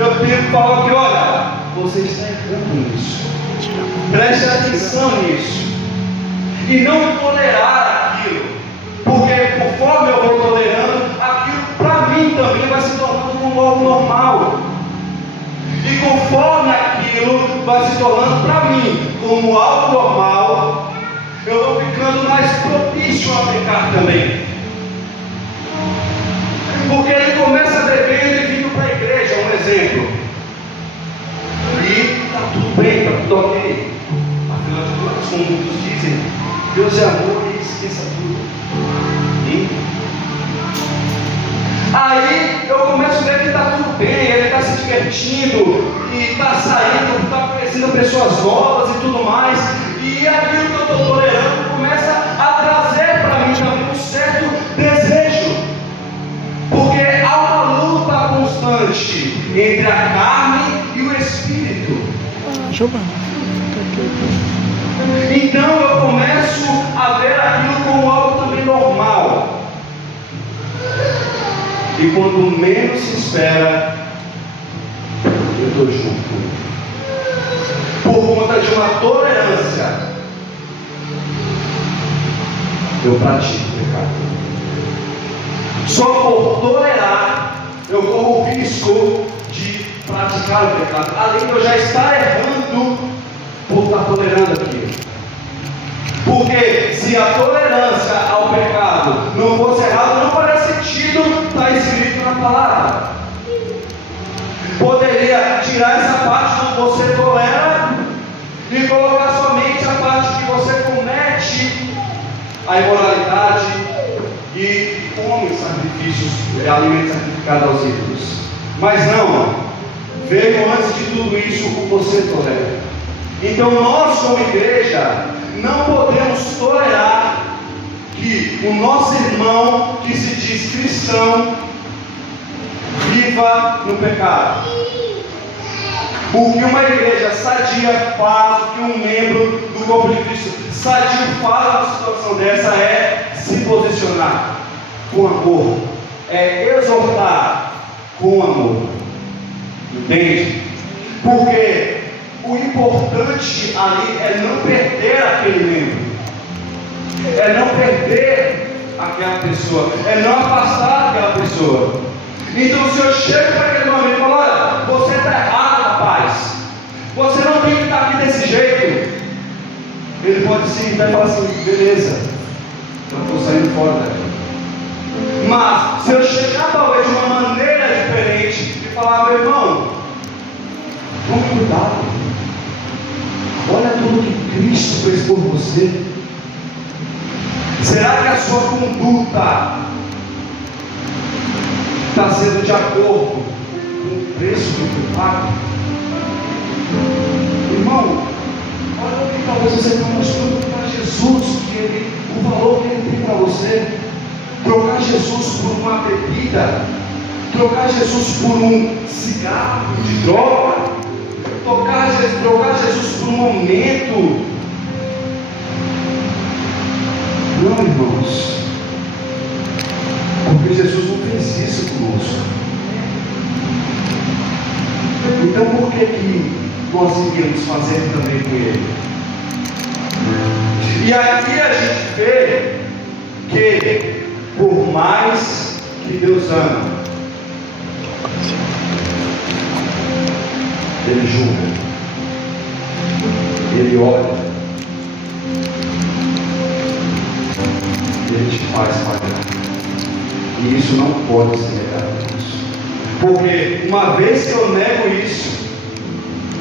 eu tenho que falar que, olha, você está errando nisso. Preste atenção nisso. E não tolerar aquilo. Porque conforme eu vou tolerando, aquilo para mim também vai se tornando como algo normal. E conforme aquilo vai se tornando para mim como algo normal, eu vou ficando mais propício a pecar também. Porque ele começa bebendo e vindo para a igreja, um exemplo. E está tudo bem, está tudo ok. Afinal de contas, como muitos dizem, Deus é amor e esqueça tudo. Aí eu começo a ver que está tudo bem, ele está se divertindo, e está saindo, está conhecendo pessoas novas e tudo mais, e aquilo que eu estou tolerando começa a trazer para mim também um certo desejo, porque há uma luta constante entre a carne e o espírito. Então eu começo a ver aquilo como algo também normal. E quando menos se espera, eu estou junto. Por conta de uma tolerância, eu pratico o pecado. Só por tolerar, eu corro o risco de praticar o pecado. Além de eu já estar errando por estar tolerando aquilo. Porque se a tolerância ao pecado não fosse errado, não faria sentido estar escrito na palavra. Poderia tirar essa parte do você tolera e colocar somente a parte que você comete a imoralidade e come sacrifícios, alimentos sacrificados aos ídolos. Mas não, veio antes de tudo isso o você tolera. Então nós como igreja não podemos tolerar que o nosso irmão que se diz cristão viva no pecado. O que uma igreja sadia faz, o que um membro do corpo de Cristo sadio faz numa situação dessa é se posicionar com amor, é exortar com amor. Entende? Porque o importante ali é não perder aquele membro, é não perder aquela pessoa, é não afastar aquela pessoa. Então se eu chego para aquele homem e falo, olha, você está errado, rapaz, você não tem que estar aqui desse jeito, ele pode se irritar e falar assim, beleza, eu estou saindo fora daqui. Mas se eu chegar talvez de uma maneira diferente e falar, meu irmão, tome cuidado, olha tudo que Cristo fez por você. Será que a sua conduta está sendo de acordo com o preço que foi pago? Irmão, olha o que talvez você não mostrou para Jesus, o valor que ele tem para você. Trocar Jesus por uma bebida, trocar Jesus por um cigarro de droga, trocar Jesus por um momento. Não, irmãos, porque Jesus não fez isso conosco. Então por que nós iríamos fazer também com Ele? E aqui a gente vê que por mais que Deus ama, Ele julga, Ele olha, Ele te faz pagar. E isso não pode ser negado. Porque uma vez que eu nego isso,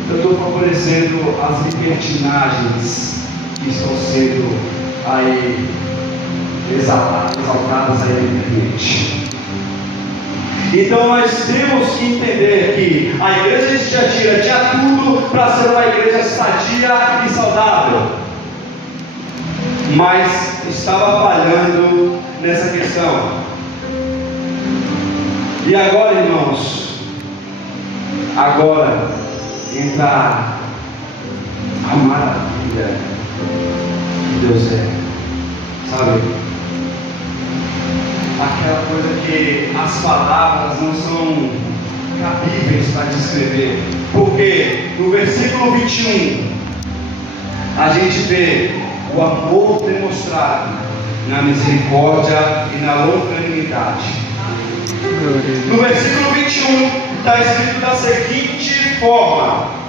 eu estou favorecendo as libertinagens que estão sendo aí exaltadas aí na internet. Então nós temos que entender que a igreja de Tiatira tinha tudo para ser uma igreja sadia e saudável, mas estava falhando nessa questão. E agora, irmãos, agora entra a maravilha que Deus é, sabe? Aquela coisa que as palavras não são cabíveis para descrever, porque no versículo 21 a gente vê o amor demonstrado na misericórdia e na longanimidade. No versículo 21 está escrito da seguinte forma.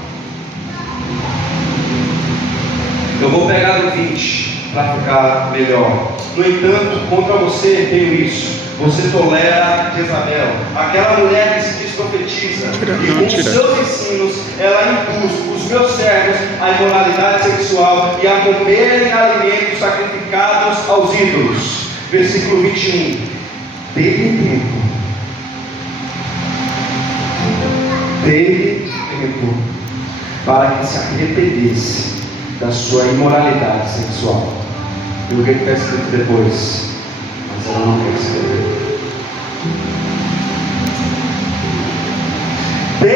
Eu vou pegar do 20 para ficar melhor. No entanto, contra você tenho isso: você tolera Jezabel, aquela mulher que se diz profetiza, e com os seus ensinos ela induz os meus servos à imoralidade sexual e a comerem alimentos sacrificados aos ídolos. Versículo 21. Dê-lhe tempo para que se arrependesse da sua imoralidade sexual. E o que está escrito depois? Mas ela não quer escrever. Dê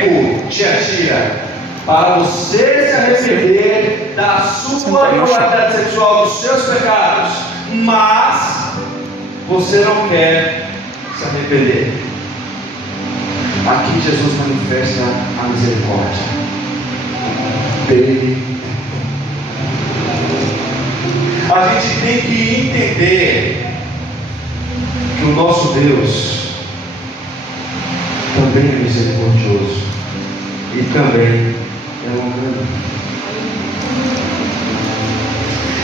tempo, tia, para você se arrepender da sua imoralidade sexual, dos seus pecados, mas você não quer se arrepender. Aqui Jesus manifesta a misericórdia dele. A gente tem que entender que o nosso Deus também é misericordioso e também é longânimo.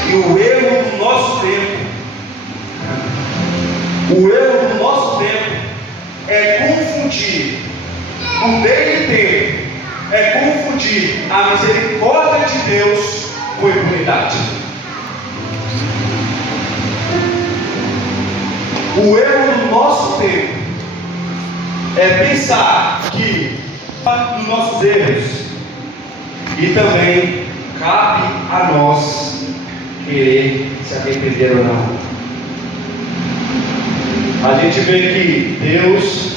E o erro do nosso tempo é confundir o dele tempo, é confundir a misericórdia de Deus com impunidade. O erro do nosso tempo é pensar que dos nossos erros, e também cabe a nós querer se arrepender ou não. A gente vê que Deus,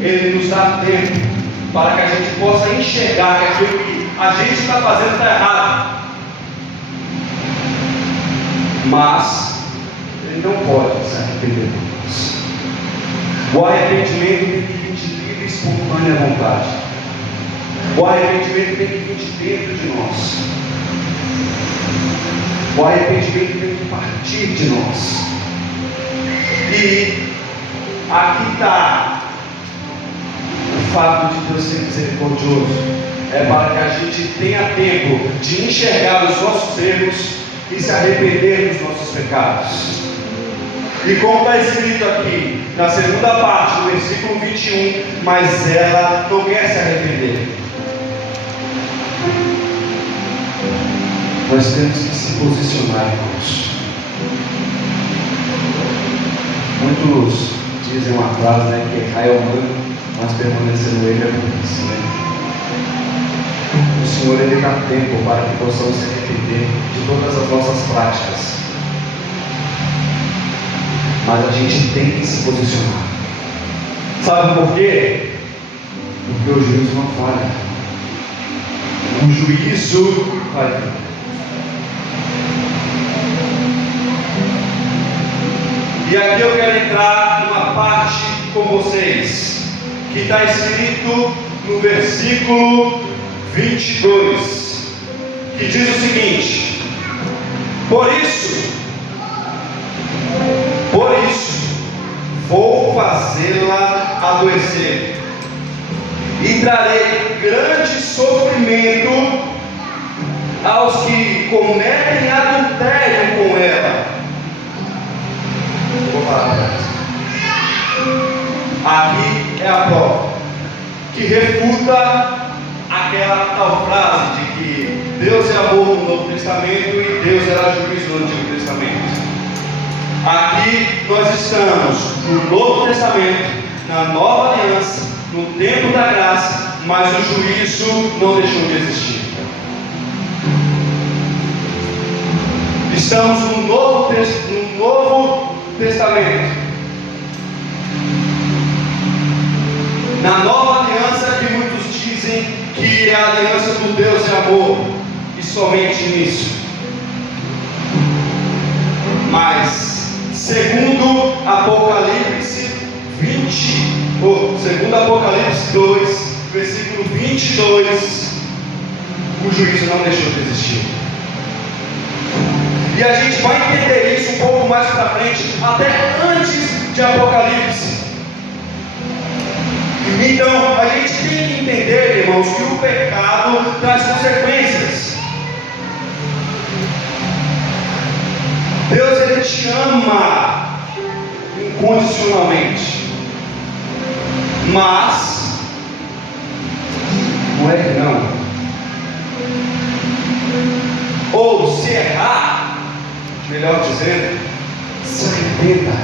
Ele nos dá tempo para que a gente possa enxergar que aquilo que a gente está fazendo está errado, mas Ele não pode se arrepender por nós. O arrependimento tem que vir de livre e espontânea vontade. O arrependimento tem que vir de dentro de nós. O arrependimento tem que partir de nós. E aqui está o fato de Deus ser misericordioso. É para que a gente tenha tempo de enxergar os nossos erros e se arrepender dos nossos pecados. E como está escrito aqui, na segunda parte do versículo 21, mas ela não quer se arrepender. Nós temos que se posicionar, irmãos. Muitos dizem uma frase, né, que cai ao mundo, mas permanecer no ele é burrice, né? O Senhor, Ele dá tempo para que possamos se arrepender de todas as nossas práticas. Mas a gente tem que se posicionar. Sabe por quê? Porque o juízo não falha. O juízo vai vir. E aqui eu quero entrar numa parte com vocês, que está escrito no versículo 22, que diz o seguinte: Por isso, vou fazê-la adoecer, e trarei grande sofrimento aos que cometem adultério com ela. Vou falar. Aqui é a prova que refuta aquela tal frase de que Deus é amor no Novo Testamento e Deus era juiz no Antigo Testamento. Aqui nós estamos no Novo Testamento, na Nova Aliança, no tempo da graça, mas o juízo não deixou de existir. Estamos no Novo Testamento, na Nova Aliança, que muitos dizem que é a aliança do Deus de amor, e somente nisso. Mas segundo Apocalipse 20, segundo Apocalipse 2, versículo 22, o juízo não deixou de existir. E a gente vai entender isso um pouco mais para frente, até antes de Apocalipse. Então, a gente tem que entender, irmãos, que o pecado traz consequências. Deus, Ele te ama incondicionalmente, mas não é que não. Ou se errar, melhor dizendo, se arrependa.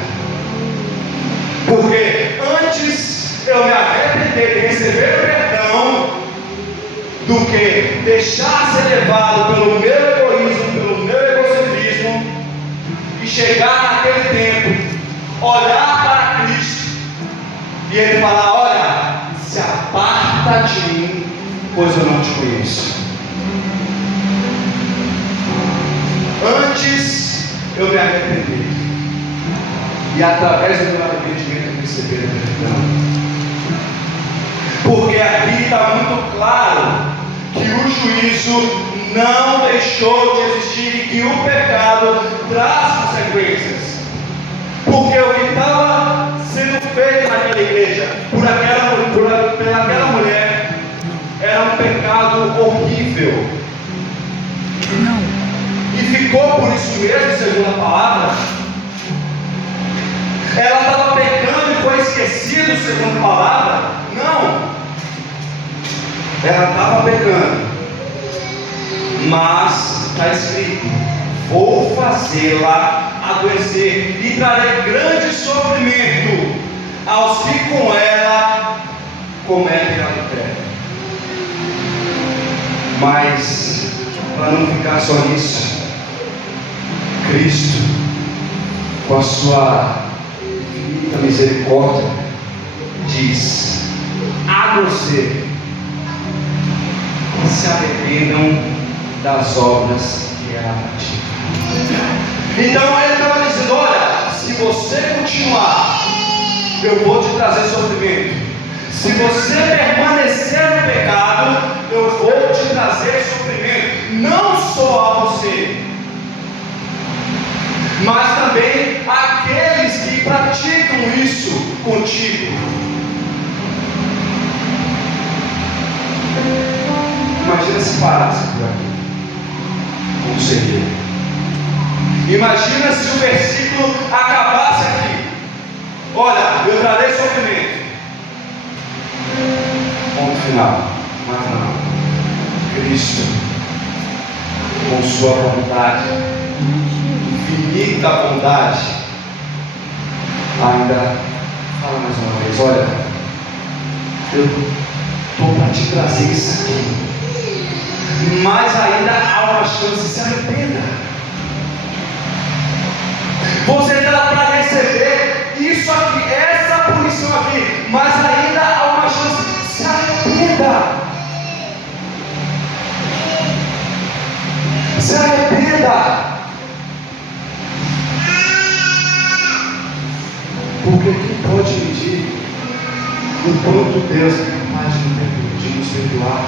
Porque antes eu me arrepender de receber o perdão, do que deixar ser levado pelo meu egoísmo, pelo meu egocentrismo, e chegar naquele tempo, olhar para Cristo, e Ele falar: olha, se aparta de mim, pois eu não te conheço. Antes eu me arrepender, e através do meu arrependimento receber o perdão. Porque aqui está muito claro que o juízo não deixou de existir e que o pecado traz consequências. Porque o que estava sendo feito naquela igreja pelaquela mulher era um pecado horrível. E ficou por isso mesmo, segundo a palavra. Ela estava pecando e foi esquecido, segundo a palavra? Não. Ela estava pecando, mas está escrito: vou fazê-la adoecer e trarei grande sofrimento aos que com ela cometem adultério. Mas, para não ficar só nisso, Cristo, com a sua infinita misericórdia, diz: a não ser que se arrependam das obras que ela pratica. Então ele estava dizendo: olha, se você continuar, eu vou te trazer sofrimento. Se você permanecer no pecado, eu vou te trazer sofrimento, não só a você, mas também aqueles que praticam isso contigo. Imagina se parasse por aqui. Como seria? Imagina se o versículo acabasse aqui: olha, eu trarei sofrimento. Ponto final. Mas não. Cristo, com sua bondade, infinita bondade, ainda fala mais uma vez: olha, eu estou para te trazer isso aqui, mas ainda há uma chance, se arrependa. Você está para receber isso aqui, essa punição aqui, mas ainda há uma chance, se arrependa. Se arrependa. Porque quem pode medir o quanto Deus é capaz de nos perdoar?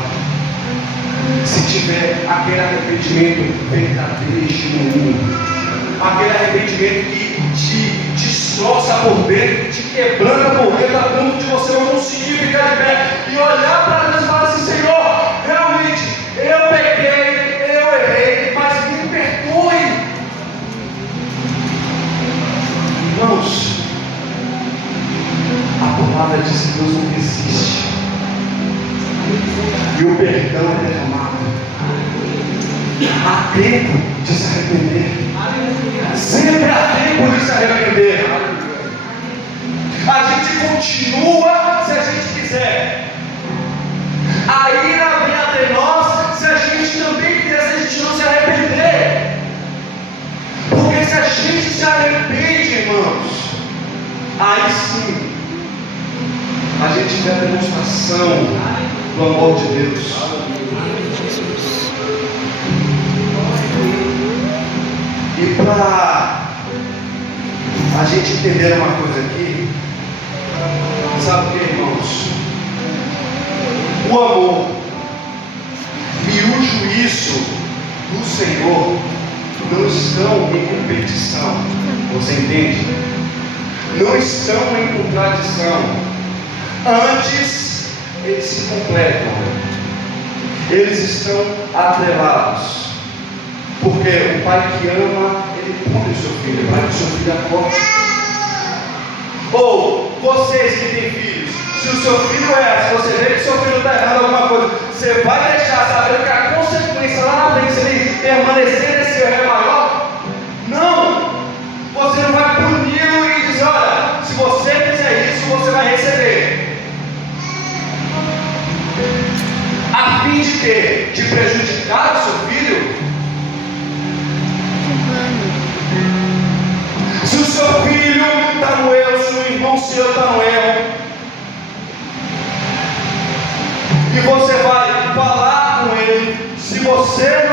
Se tiver aquele arrependimento verdadeiro e genuíno, aquele arrependimento que te destroça por dentro, te quebranta por dentro, a ponto de você não conseguir ficar de pé e olhar para Deus e falar assim: Senhor, realmente eu pequei, eu errei, mas me perdoe. Irmãos, a palavra diz que Deus não resiste, e o perdão é derramado. Há tempo de se arrepender. Sempre há tempo de se arrepender. A gente continua se a gente quiser. A ira vem até nós se a gente também quiser, se a gente não se arrepender. Porque se a gente se arrepende, irmãos, aí sim a gente vê a demonstração do amor de Deus. E para a gente entender uma coisa aqui, sabe o que, irmãos? o amor e o juízo do Senhor não estão em competição. Você entende? Não estão em contradição. Antes, eles se completam. Eles estão atrelados. Porque o pai que ama, ele pune o seu filho, para que o seu filho acorde. Ou vocês que têm filhos, se o seu filho se você vê que o seu filho está errando alguma coisa, você vai deixar sabendo que a consequência lá na frente, se ele permanecer nesse erro é maior? Não! Você não vai puni-lo e dizer, olha, se você fizer isso, você vai receber. A fim de quê? De prejudicar o seu filho? Se o seu filho está no erro, se o irmão seu está no erro, e você vai falar com ele, se você